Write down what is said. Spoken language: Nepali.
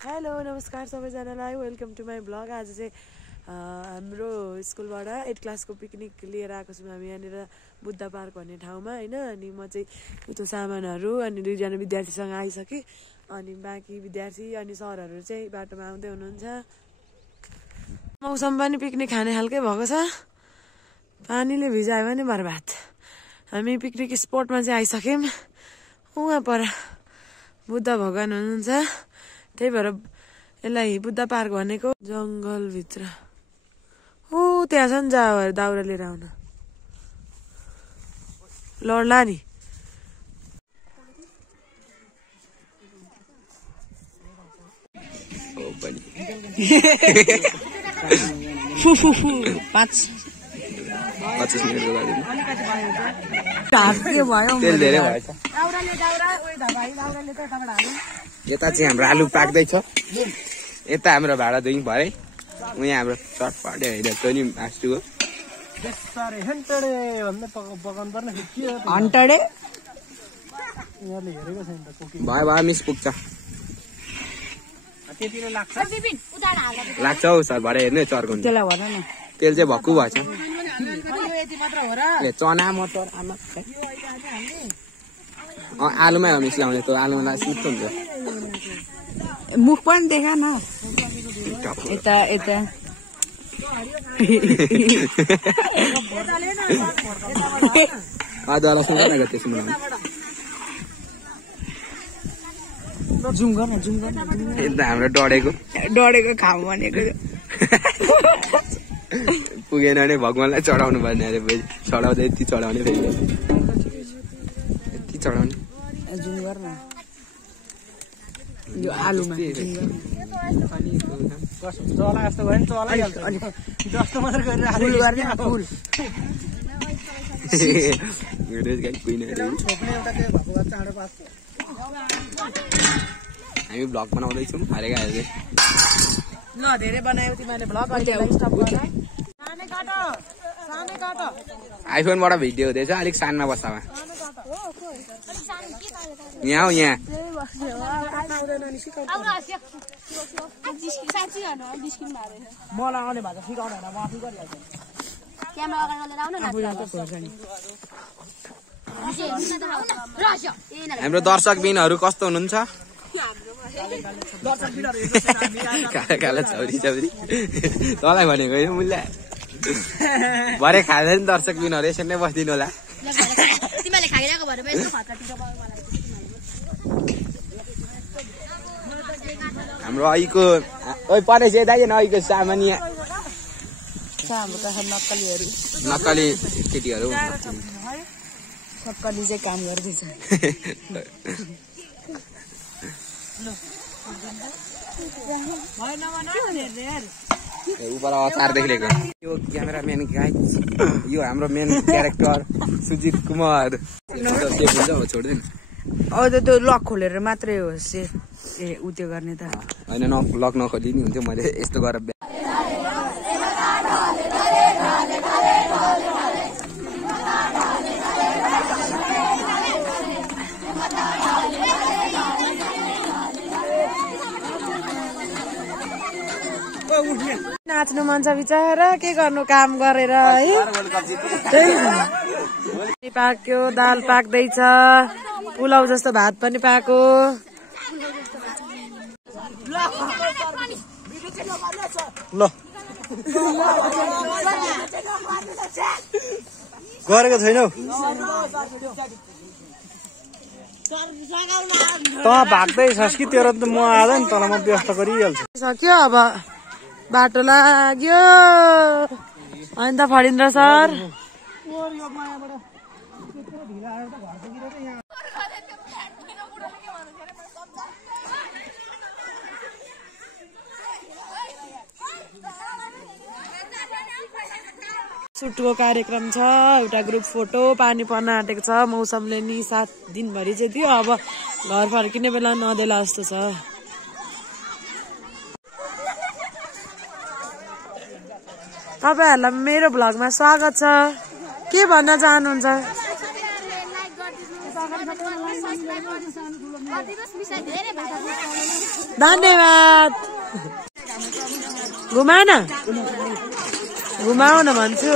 हेलो नमस्कार सबैजनालाई वेलकम टु माई ब्लग। आज चाहिँ हाम्रो स्कुलबाट 8 क्लासको पिकनिक लिएर आएको छौँ हामी यहाँनिर बुद्ध पार्क भन्ने ठाउँमा हैन। अनि म चाहिँ त्यो सामानहरू अनि 2 जना विद्यार्थीसँग आइसकेँ। अनि बाँकी विद्यार्थी अनि सरहरू चाहिँ बाटोमा आउँदै हुनुहुन्छ। मौसम पनि पिकनिक खाने खालकै भएको छ। पानीले भिजायो भने बर्बाद। हामी पिकनिक स्पटमा चाहिँ आइसक्यौँ। उहाँ पर बुद्ध भगवान हुनुहुन्छ। त्यही भएर यसलाई बुद्ध पार्क भनेको। जङ्गलभित्र ऊ त्यहाँ छ नि जाऊ दाउरा लिएर आउन लड्ला नि। यता चाहिँ हाम्रो आलु पाक्दैछ। यता हाम्रो भाडा दुई भरे उहाँ हाम्रो चटपटे हेरेको नि मासु हो। भयो मिस पुग्छ लाग्छ हौ सर भरे हेर्नु चर्को तेल चाहिँ भक्कु भएछ। चना मटर आलुमै हो मिस लाउने त्यो आलुमा सिक्छ हुन्छ। मुख पनि देखा न यता यता आदुवाला सुँगेर त्यसमा जुम गर्न यता हाम्रो डढेको खाऊ भनेको पुगेन भने भगवानलाई चढाउनु पर्ने अरे फेरि चढाउँदै यति चढाउने फेरि यति चढाउने जुम गर्न यो आलुमा चला जस्तो भयो नि चलाइहाल्छ जस्तो मात्र गरेर फुल हामी भ्लग बनाउँदैछौँ हरेका हेर्दै ल धेरै बनायो तिमीले भ्लग अहिले स्टप गर। आइफोनबाट भिडियो हुँदैछ अलिक सानो बस्दामा यहाँ हो यहाँ मलाई आउने भएको सिकाउनु होइन म आफै गरिहाल्छु। हाम्रो दर्शक बिनहरू कस्तो हुनुहुन्छ? काला छौरी तँलाई भनेको होइन मूल्य भरे खाँदैन दर्शक बिनहरू यसरी नै बसिदिनु होला। हाम्रो अहिको परेछ दाइ अहिको सामान्य नक्कली केटीहरू सक्कली चाहिँ काम गर्दैछ। उपर अचारदेखि लिएको यो क्यामेराम्यान गाइड यो हाम्रो मेन क्यारेक्टर सुजित कुमार छोडिदिनु। त्यो लक खोलेर मात्रै हो से ए उ त्यो गर्ने त होइन लक नखोली नि हुन्थ्यो। मैले यस्तो गरेर नाच्नु मन छ बिचारा के गर्नु काम गरेर है। पाक्यो दाल पाक्दैछ पुलाउ जस्तो भात पनि पाको। ल गरेको छैनौ त भाग्दैछस् कि तेरो त म आधा नि तँलाई म व्यस्त गरिहाल्छु। सक्यो अब बाटो लाग्यो होइन त फरिन्द्र सर। सुटको कार्यक्रम छ एउटा ग्रुप फोटो पानी पर्न आँटेको छ। मौसमले नि 7 दिनभरि चाहिँ थियो अब घर फर्किने बेला नदेला जस्तो छ। तपाईहरुलाई मेरो भ्लगमा स्वागत छ। के भन्न चाहनुहुन्छ? धन्यवाद घुमाउ न भन्छु